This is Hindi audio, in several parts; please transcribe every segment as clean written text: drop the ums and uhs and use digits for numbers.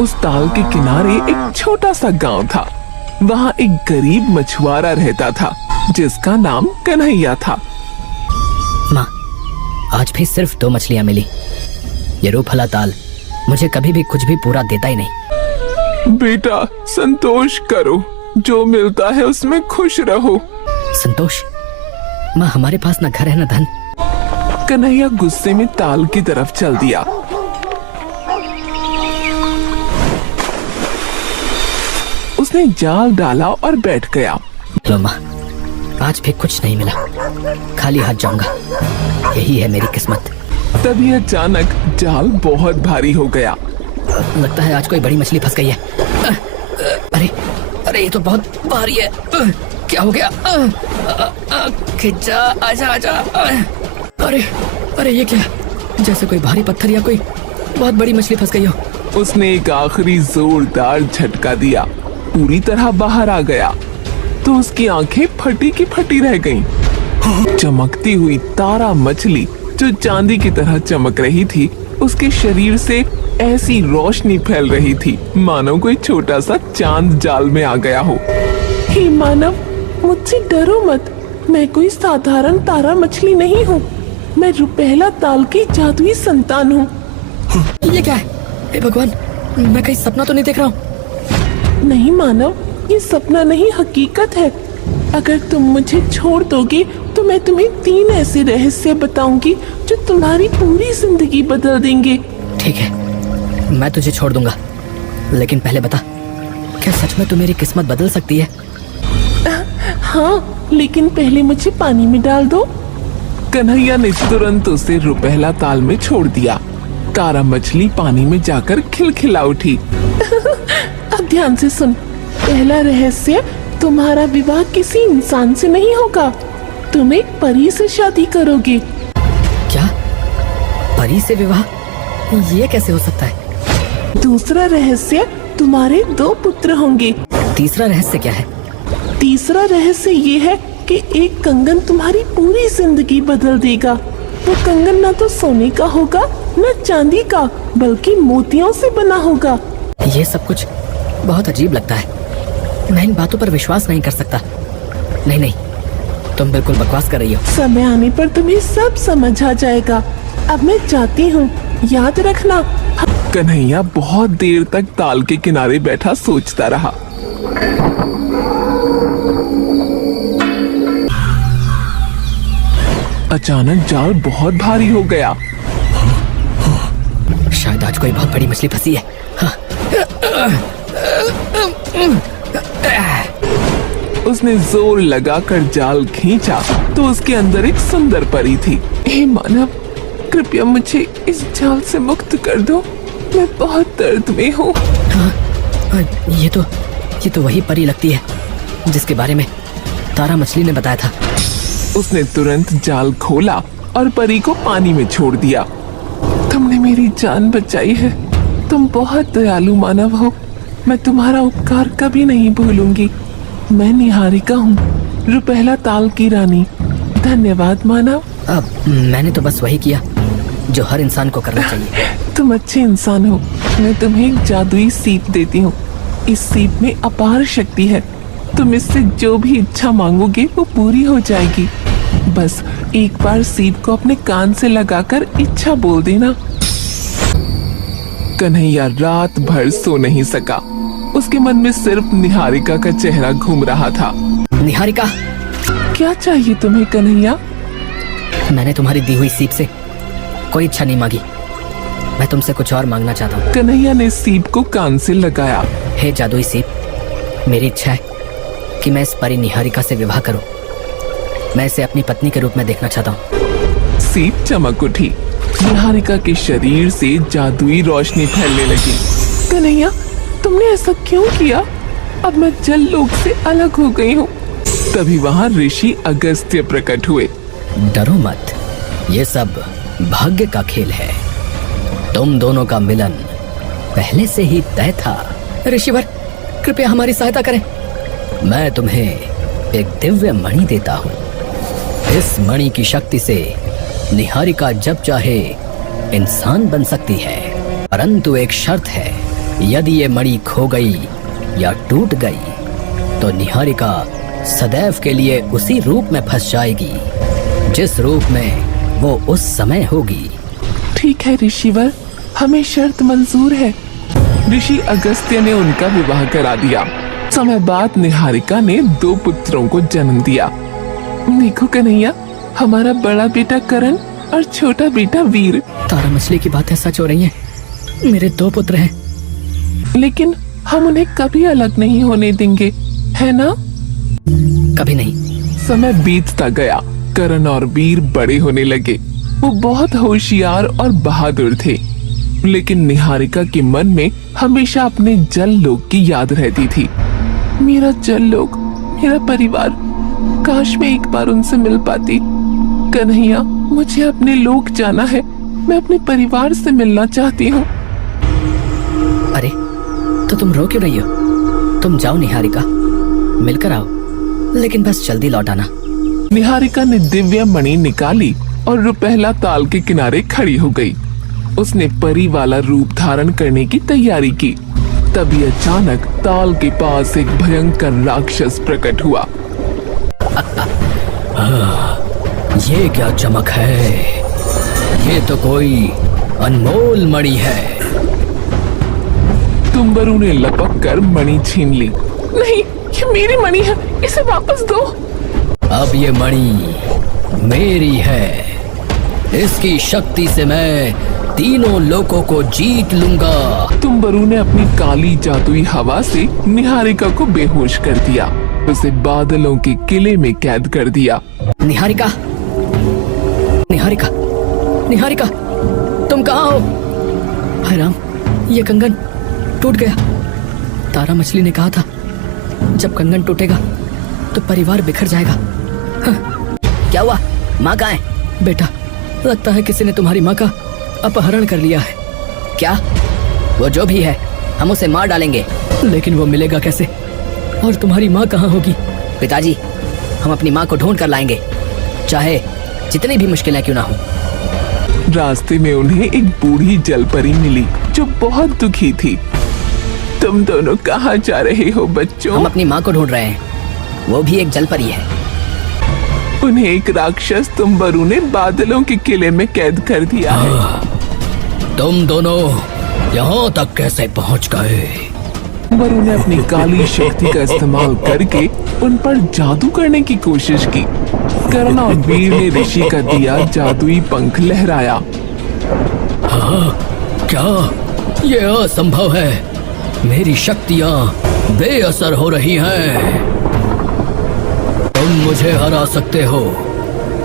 उस ताल के किनारे एक छोटा सा गांव था। वहाँ एक गरीब मछुआरा रहता था जिसका नाम कन्हैया था। माँ, आज भी सिर्फ 2 मछलियाँ मिली। ये रूपहला ताल मुझे कभी भी कुछ भी पूरा देता ही नहीं। बेटा संतोष करो, जो मिलता है उसमें खुश रहो। संतोष? माँ, हमारे पास न घर है न धन। कन्हैया गुस्से में ताल की तरफ चल दिया। उसने जाल डाला और बैठ गया। लो माँ, आज भी कुछ नहीं मिला, खाली हाथ जाऊंगा। यही है मेरी किस्मत। तभी अचानक जाल बहुत भारी हो गया। लगता है आज कोई बड़ी मछली फंस गई है। अरे अरे, ये तो बहुत भारी है। क्या हो गया? खिंचा, आजा आजा। अरे अरे, ये क्या? जैसे कोई भारी पत्थर या कोई बहुत बड़ी मछली फंस गई हो। उसने एक आखिरी जोरदार झटका दिया, पूरी तरह बाहर आ गया तो उसकी आंखें फटी की फटी रह गईं। चमकती हुई तारा मछली जो चांदी की तरह चमक रही थी, उसके शरीर से ऐसी रोशनी फैल रही थी मानो कोई छोटा सा चांद जाल में आ गया हो। हे मानव, मुझसे डरो मत। मैं कोई साधारण तारा मछली नहीं हूँ। मैं रूपहला ताल की जादुई संतान हूँ। ये क्या है? हे भगवान, मैं कहीं सपना तो नहीं देख रहा हूँ? नहीं मानव, ये सपना नहीं, हकीकत है। अगर तुम मुझे छोड़ दोगे तो मैं तुम्हें 3 ऐसे रहस्य बताऊंगी जो तुम्हारी पूरी जिंदगी बदल देंगे। ठीक है, मैं तुझे छोड़ दूंगा, लेकिन पहले बता, क्या सच में तू मेरी किस्मत बदल सकती है? हाँ, लेकिन पहले मुझे पानी में डाल दो। कन्हैया ने तुरंत उसे रूपहला ताल में छोड़ दिया। तारा मछली पानी में जाकर खिलखिला उठी। अब ध्यान से सुन। पहला रहस्य, तुम्हारा विवाह किसी इंसान से नहीं होगा। तुम एक परी से शादी करोगे। क्या? परी से विवाह? ये कैसे हो सकता है? दूसरा रहस्य, तुम्हारे 2 पुत्र होंगे। तीसरा रहस्य क्या है? तीसरा रहस्य ये है कि एक कंगन तुम्हारी पूरी जिंदगी बदल देगा। वो कंगन ना तो सोने का होगा न चांदी का, बल्कि मोतियों से बना होगा। ये सब कुछ बहुत अजीब लगता है। मैं इन बातों पर विश्वास नहीं कर सकता। नहीं नहीं, तुम बिल्कुल बकवास कर रही हो। समय आने पर तुम्हें सब समझ आ जाएगा। अब मैं जाती हूँ, याद रखना। कन्हैया बहुत देर तक ताल के किनारे बैठा सोचता रहा। अचानक जाल बहुत भारी हो गया। शायद आज कोई बहुत बड़ी मछली फंसी है। उसने जोर लगाकर जाल खींचा तो उसके अंदर एक सुंदर परी थी। हे मानव, कृपया मुझे इस जाल से मुक्त कर दो। मैं बहुत दर्द में हूँ। ये तो वही परी लगती है जिसके बारे में तारा मछली ने बताया था। उसने तुरंत जाल खोला और परी को पानी में छोड़ दिया। तुमने मेरी जान बचाई है। तुम बहुत दयालु मानव हो। मैं तुम्हारा उपकार कभी नहीं भूलूंगी। मैं निहारिका हूँ, रूपहला ताल की रानी। धन्यवाद मानव। अब मैंने तो बस वही किया जो हर इंसान को करना चाहिए। तुम अच्छे इंसान हो। मैं तुम्हें एक जादुई सीप देती हूँ। इस सीप में अपार शक्ति है। तुम इससे जो भी इच्छा मांगोगे वो पूरी हो जाएगी। बस एक बार सीप को अपने कान से लगाकर इच्छा बोल देना। कन्हैया रात भर सो नहीं सका। उसके मन में सिर्फ निहारिका का चेहरा घूम रहा था। निहारिका, क्या चाहिए तुम्हें कन्हैया? मैंने तुम्हारी दी हुई सीप से कोई इच्छा नहीं मांगी। मैं तुमसे कुछ और मांगना चाहता हूँ। कन्हैया ने सीप को कान से लगाया। हे जादुई सीप, मेरी इच्छा है कि मैं इस परी निहारिका से विवाह करूं। मैं इसे अपनी पत्नी के रूप में देखना चाहता हूँ। सीप चमक उठी। निहारिका के शरीर से जादुई रोशनी फैलने लगी। कन्हैया, तुमने ऐसा क्यों किया? अब मैं जल लोक से अलग हो गई हूँ। तभी वहाँ ऋषि अगस्त्य प्रकट हुए। डरो मत, ये सब भाग्य का खेल है। तुम दोनों का मिलन पहले से ही तय था। ऋषिवर, कृपया हमारी सहायता करें। मैं तुम्हें एक दिव्य मणि देता हूँ। इस मणि की शक्ति से निहारिका जब चाहे इंसान बन सकती है, परंतु एक शर्त है। यदि ये मणि खो गई या टूट गई तो निहारिका सदैव के लिए उसी रूप में फंस जाएगी जिस रूप में वो उस समय होगी। ठीक है ऋषिवर, हमें शर्त मंजूर है। ऋषि अगस्त्य ने उनका विवाह करा दिया। समय बाद निहारिका ने 2 पुत्रों को जन्म दिया। देखो कन्हैया, हमारा बड़ा बेटा करण और छोटा बेटा वीर। तारा मछली की बातें सच हो रही हैं। मेरे 2 पुत्र हैं, लेकिन हम उन्हें कभी अलग नहीं होने देंगे, है ना? कभी नहीं। समय बीतता गया। करण और वीर बड़े होने लगे। वो बहुत होशियार और बहादुर थे, लेकिन निहारिका के मन में हमेशा अपने जल लोक की याद रहती थी। मेरा जल लोक, मेरा परिवार, काश मैं एक बार उनसे मिल पाती। कन्हैया, मुझे अपने लोक जाना है। मैं अपने परिवार से मिलना चाहती हूँ। अरे तो तुम रो क्यों रही हो? तुम जाओ निहारिका, मिलकर आओ, लेकिन बस जल्दी लौट आना। निहारिका ने दिव्य मणि निकाली और रुपहला ताल के किनारे खड़ी हो गई। उसने परी वाला रूप धारण करने की तैयारी की। तभी अचानक ताल के पास एक भयंकर राक्षस प्रकट हुआ। ये क्या चमक है? ये तो कोई अनमोल मणि है। तुम्बरू ने लपक कर मणि छीन ली। नहीं, ये मेरी मणि है, इसे वापस दो। अब ये मणि मेरी है। इसकी शक्ति से मैं तीनों लोकों को जीत लूंगा। तुम्बरू ने अपनी काली जादुई हवा से निहारिका को बेहोश कर दिया। उसे बादलों के किले में कैद कर दिया। निहारिका, निहारिका, निहारिका, तुम कहाँ हो? हाय राम, ये कंगन टूट गया। तारा मछली ने कहा था जब कंगन टूटेगा तो परिवार बिखर जाएगा। हाँ। क्या हुआ? माँ कहाँ है? बेटा, लगता है किसी ने तुम्हारी माँ का अपहरण कर लिया है। क्या? वो जो भी है, हम उसे मार डालेंगे। लेकिन वो मिलेगा कैसे? और तुम्हारी माँ कहाँ होगी? पिताजी, हम अपनी माँ को ढूंढ कर लाएंगे, चाहे जितनी भी मुश्किलें क्यों ना हो। रास्ते में उन्हें एक बूढ़ी जलपरी मिली जो बहुत दुखी थी। तुम दोनों कहाँ जा रहे हो बच्चों? हम अपनी माँ को ढूंढ रहे हैं, वो भी एक जलपरी है। उन्हें एक राक्षस तुम्बरू ने बादलों के किले में कैद कर दिया है। तुम दोनों यहाँ तक कैसे पहुँच गए? तुम्बरू ने अपनी काली शक्ति का इस्तेमाल करके उन पर जादू करने की कोशिश की। करण और वीर ने ऋषि का दिया जादुई पंख लहराया। हाँ, क्या? ये असंभव है। मेरी शक्तियाँ बेअसर हो रही हैं। तुम मुझे हरा सकते हो,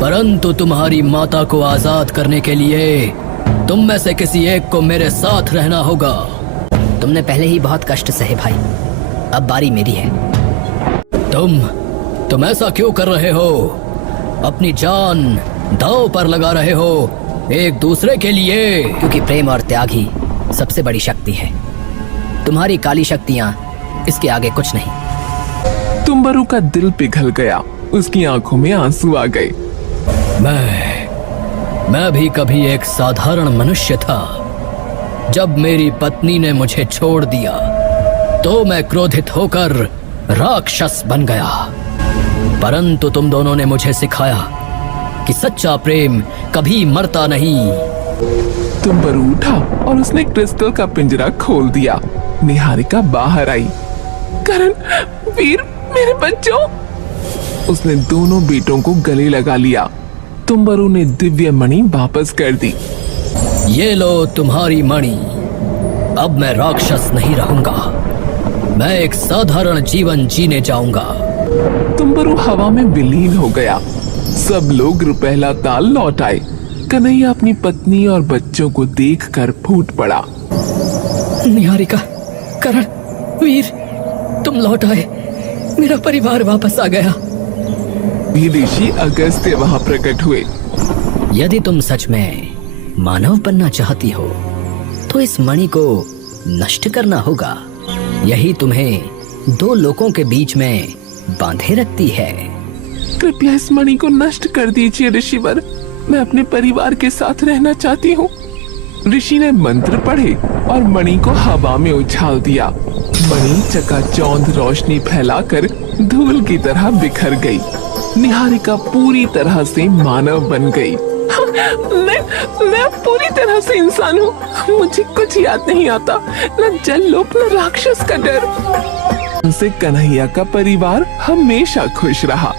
परंतु तुम्हारी माता को आजाद करने के लिए तुम में से किसी एक को मेरे साथ रहना होगा। तुमने पहले ही बहुत कष्ट सहे भाई, अब बारी मेरी है। तुम ऐसा क्यों कर रहे हो? अपनी जान दांव पर लगा रहे हो एक दूसरे के लिए। क्योंकि प्रेम और त्याग ही सबसे बड़ी शक्ति है। तुम्हारी काली शक्तियाँ इसके आगे कुछ नहीं। तुम्बरू का दिल पिघल गया। उसकी आंखों में आंसू आ गए। मैं भी कभी एक साधारण मनुष्य था। जब मेरी पत्नी ने मुझे छोड़ दिया तो मैं क्रोधित होकर राक्षस बन गया। परंतु तुम दोनों ने मुझे सिखाया कि सच्चा प्रेम कभी मरता नहीं। तुम्बरू उठा और उसने क्रिस्टल का पिंजरा खोल दिया। निहारिका बाहर आई। करण, वीर, मेरे बच्चों। उसने दोनों बेटों को गले लगा लिया। तुम्बरू ने दिव्य मणि वापस कर दी। ये लो तुम्हारी मणि। अब मैं राक्षस नहीं रहूंगा, मैं एक साधारण जीवन जीने जाऊंगा। तुम्बरू हवा में विलीन हो गया। सब लोग रुपहला ताल लौट आए। कन्हैया अपनी पत्नी और बच्चों को देखकर फूट पड़ा। निहारिका, करण, वीर, तुम लौट आए। मेरा परिवार वापस आ गया। ऋषि अगस्त्य वहां प्रकट हुए। यदि तुम सच में मानव बनना चाहती हो तो इस मणि को नष्ट करना होगा। यही तुम्हें 2 लोकों के बीच में बांधे रखती है। कृपया इस मणि को नष्ट कर दीजिए ऋषिवर। मैं अपने परिवार के साथ रहना चाहती हूँ। ऋषि ने मंत्र पढ़े और मणि को हवा में उछाल दिया। मणि चकाचौंध रोशनी फैलाकर धूल की तरह बिखर गई। निहारिका पूरी तरह से मानव बन गई। मैं पूरी तरह से इंसान हूँ। मुझे कुछ याद नहीं आता, न जल लोक न राक्षस का डर। उनसे कन्हैया का परिवार हमेशा खुश रहा।